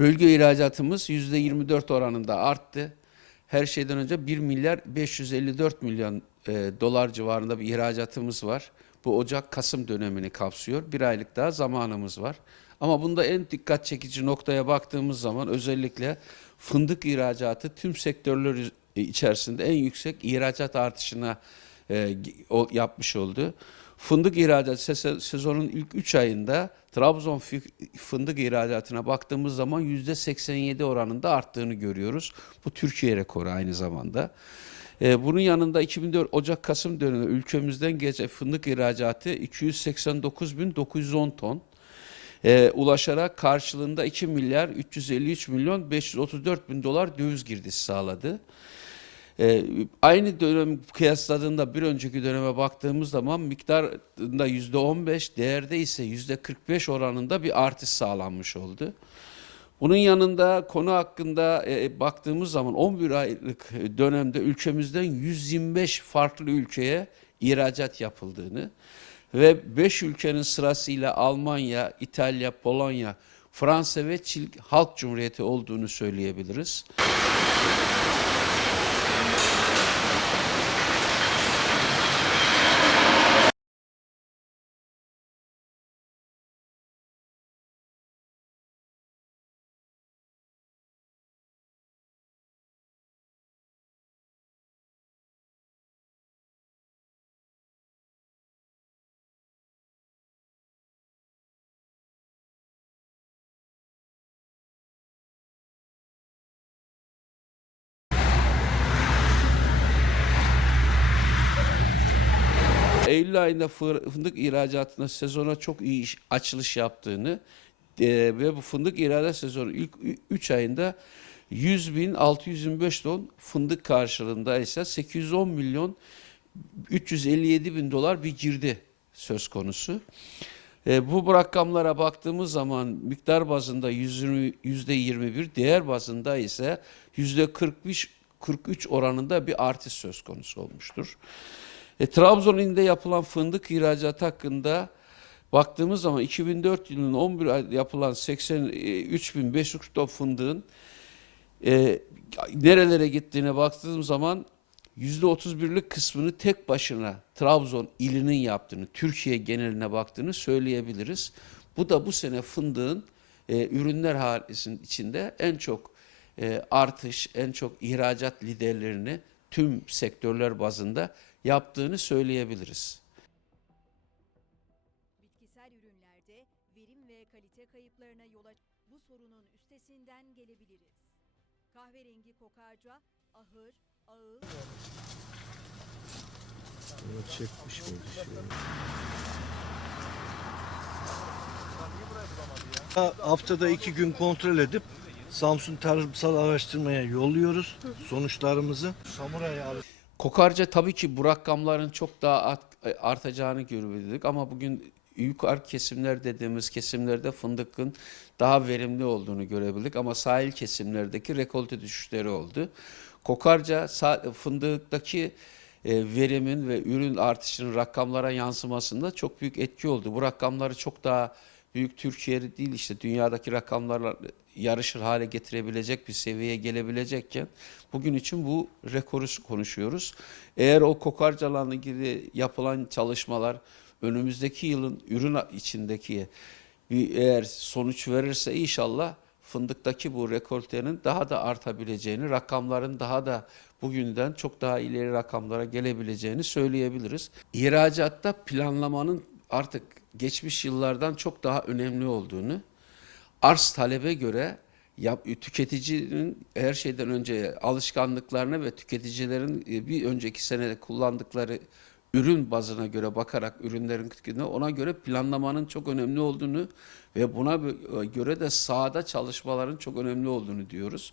Bölge ihracatımız %24 oranında arttı. Her şeyden önce 1 milyar 554 milyon e, dolar civarında bir ihracatımız var. Bu Ocak-Kasım dönemini kapsıyor. Bir aylık daha zamanımız var. Ama bunda en dikkat çekici noktaya baktığımız zaman özellikle fındık ihracatı tüm sektörler içerisinde en yüksek ihracat artışına e, o, yapmış oldu. Fındık ihracatı se- sezonun ilk 3 ayında Trabzon fı- fındık ihracatına baktığımız zaman %87 oranında arttığını görüyoruz. Bu Türkiye rekoru aynı zamanda. Ee, bunun yanında 2004 Ocak-Kasım dönemi ülkemizden gece fındık ihracatı 289.910 ton. Ee, ulaşarak karşılığında 2 milyar 353 milyon 534 bin dolar döviz girdisi sağladı. Ee, aynı dönem kıyasladığında bir önceki döneme baktığımız zaman miktarında yüzde 15, değerde ise yüzde 45 oranında bir artış sağlanmış oldu. Bunun yanında konu hakkında e, baktığımız zaman 11 aylık dönemde ülkemizden 125 farklı ülkeye ihracat yapıldığını ve 5 ülkenin sırasıyla Almanya, İtalya, Polonya, Fransa ve Çin Halk Cumhuriyeti olduğunu söyleyebiliriz. Eylül ayında fındık ihracatında sezona çok iyi iş- açılış yaptığını e, ve bu fındık ihracat sezonu ilk 3 ayında 100 bin 625 ton fındık karşılığında ise 810 milyon 357 bin dolar bir girdi söz konusu. E, bu rakamlara baktığımız zaman miktar bazında 120, yüzde 21, değer bazında ise yüzde 43, 43 oranında bir artış söz konusu olmuştur. E, Trabzon ilinde yapılan fındık ihracatı hakkında baktığımız zaman 2004 yılının 11 ayda yapılan 83.540 ton fındığın e, nerelere gittiğine baktığım zaman %31'lik kısmını tek başına Trabzon ilinin yaptığını, Türkiye geneline baktığını söyleyebiliriz. Bu da bu sene fındığın e, ürünler halisinin içinde en çok e, artış, en çok ihracat liderlerini tüm sektörler bazında yaptığını söyleyebiliriz. Bitkisel ürünlerde verim ve kalite kayıplarına yol aç bu sorunun üstesinden gelebiliriz. Kahverengi kokarca, ahır, ağıl, Bunu çekmiş? Ha, Haftada iki gün kontrol edip Samsun Tarımsal Araştırma'ya yolluyoruz sonuçlarımızı. Samuray al- Kokarca tabii ki bu rakamların çok daha art- artacağını görüyorduk ama bugün yukarı kesimler dediğimiz kesimlerde fındıkın daha verimli olduğunu görebildik ama sahil kesimlerdeki rekolte düşüşleri oldu. Kokarca fındıktaki e, verimin ve ürün artışının rakamlara yansımasında çok büyük etki oldu. Bu rakamları çok daha büyük Türkiye değil işte dünyadaki rakamlarla yarışır hale getirebilecek bir seviyeye gelebilecekken bugün için bu rekoru konuşuyoruz. Eğer o kokarcalarla ilgili yapılan çalışmalar önümüzdeki yılın ürün içindeki eğer sonuç verirse inşallah fındıktaki bu rekoltenin daha da artabileceğini, rakamların daha da bugünden çok daha ileri rakamlara gelebileceğini söyleyebiliriz. İhracatta planlamanın artık geçmiş yıllardan çok daha önemli olduğunu, arz talebe göre yap, tüketicinin her şeyden önce alışkanlıklarına ve tüketicilerin e, bir önceki senede kullandıkları ürün bazına göre bakarak ürünlerin tüketimine ona göre planlamanın çok önemli olduğunu ve buna göre de sahada çalışmaların çok önemli olduğunu diyoruz.